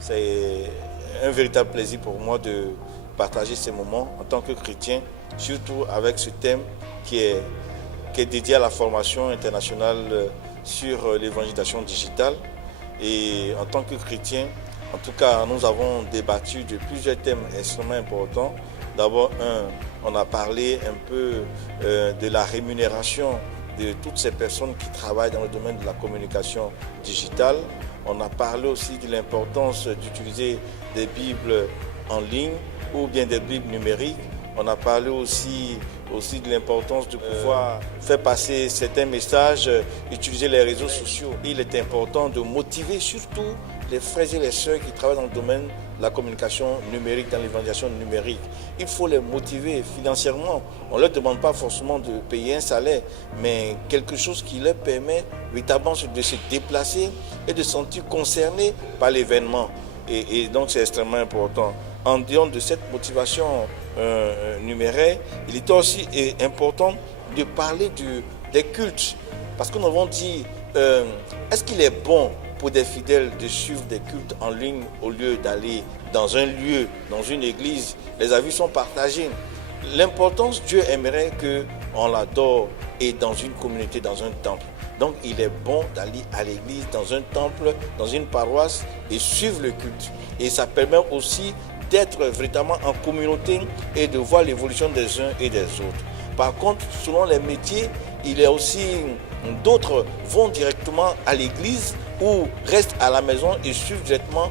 C'est un véritable plaisir pour moi de partager ces moments en tant que chrétien, surtout avec ce thème qui est dédié à la formation internationale sur l'évangélisation digitale. Et en tant que chrétien, en tout cas, nous avons débattu de plusieurs thèmes extrêmement importants. D'abord, on a parlé un peu de la rémunération de toutes ces personnes qui travaillent dans le domaine de la communication digitale. On a parlé aussi de l'importance d'utiliser des Bibles en ligne ou bien des Bibles numériques. On a parlé aussi de l'importance de pouvoir faire passer certains messages, utiliser les réseaux sociaux. Il est important de motiver surtout les frères et les sœurs qui travaillent dans le domaine de la communication numérique, dans l'évangélisation numérique. Il faut les motiver financièrement. On ne leur demande pas forcément de payer un salaire, mais quelque chose qui leur permet véritablement de se déplacer et de se sentir concernés par l'événement. Et donc c'est extrêmement important. En dehors de cette motivation numéraire, il est aussi important de parler des cultes. Parce que nous avons dit, est-ce qu'il est bon pour des fidèles de suivre des cultes en ligne au lieu d'aller dans un lieu, dans une église? Les avis sont partagés. L'importance, Dieu aimerait qu'on l'adore et dans une communauté, dans un temple. Donc il est bon d'aller à l'église, dans un temple, dans une paroisse et suivre le culte. Et ça permet aussi d'être véritablement en communauté et de voir l'évolution des uns et des autres. Par contre, selon les métiers, il y a aussi d'autres vont directement à l'église ou restent à la maison et suivent directement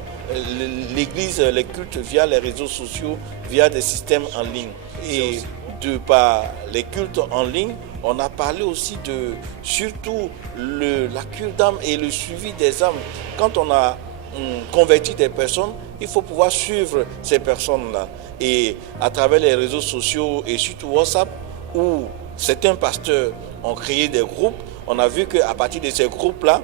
l'église, les cultes via les réseaux sociaux, via des systèmes en ligne. Et par les cultes en ligne, on a parlé aussi de surtout la cure d'âme et le suivi des âmes. Quand on a converti des personnes, il faut pouvoir suivre ces personnes-là. Et à travers les réseaux sociaux et surtout WhatsApp, où certains pasteurs ont créé des groupes, on a vu qu'à partir de ces groupes-là,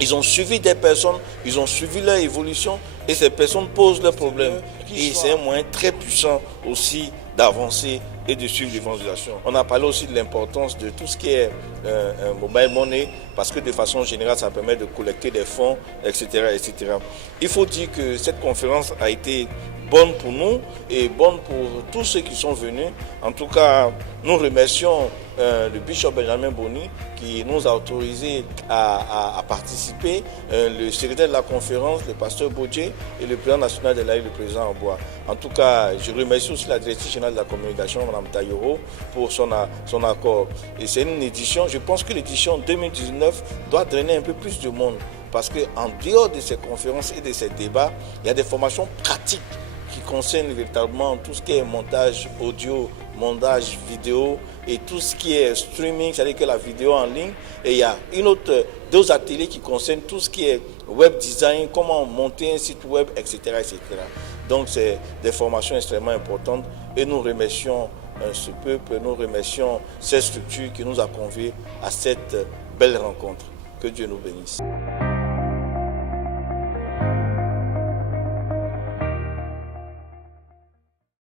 ils ont suivi des personnes, ils ont suivi leur évolution et ces personnes posent leurs problèmes. Et c'est un moyen très puissant aussi d'avancer et de suivre l'évangélisation. On a parlé aussi de l'importance de tout ce qui est mobile money, parce que de façon générale, ça permet de collecter des fonds, etc., etc. Il faut dire que cette conférence a été bonne pour nous et bonne pour tous ceux qui sont venus. En tout cas, nous remercions le bishop Benjamin Boni qui nous a autorisé à participer, le secrétaire de la conférence, le pasteur Bodje et le président national de l'AI, le président Amboa. En tout cas, je remercie aussi la directrice générale de la communication, Mme Tayoro, pour son accord. Et c'est une édition, je pense que l'édition 2019 doit drainer un peu plus de monde parce qu'en dehors de ces conférences et de ces débats, il y a des formations pratiques qui concernent véritablement tout ce qui est montage audio, montage vidéo et tout ce qui est streaming, c'est-à-dire que la vidéo en ligne. Et il y a deux ateliers qui concernent tout ce qui est web design, comment monter un site web, etc., etc. Donc c'est des formations extrêmement importantes et nous remercions ce peuple, nous remercions cette structure qui nous a conviés à cette belle rencontre. Que Dieu nous bénisse.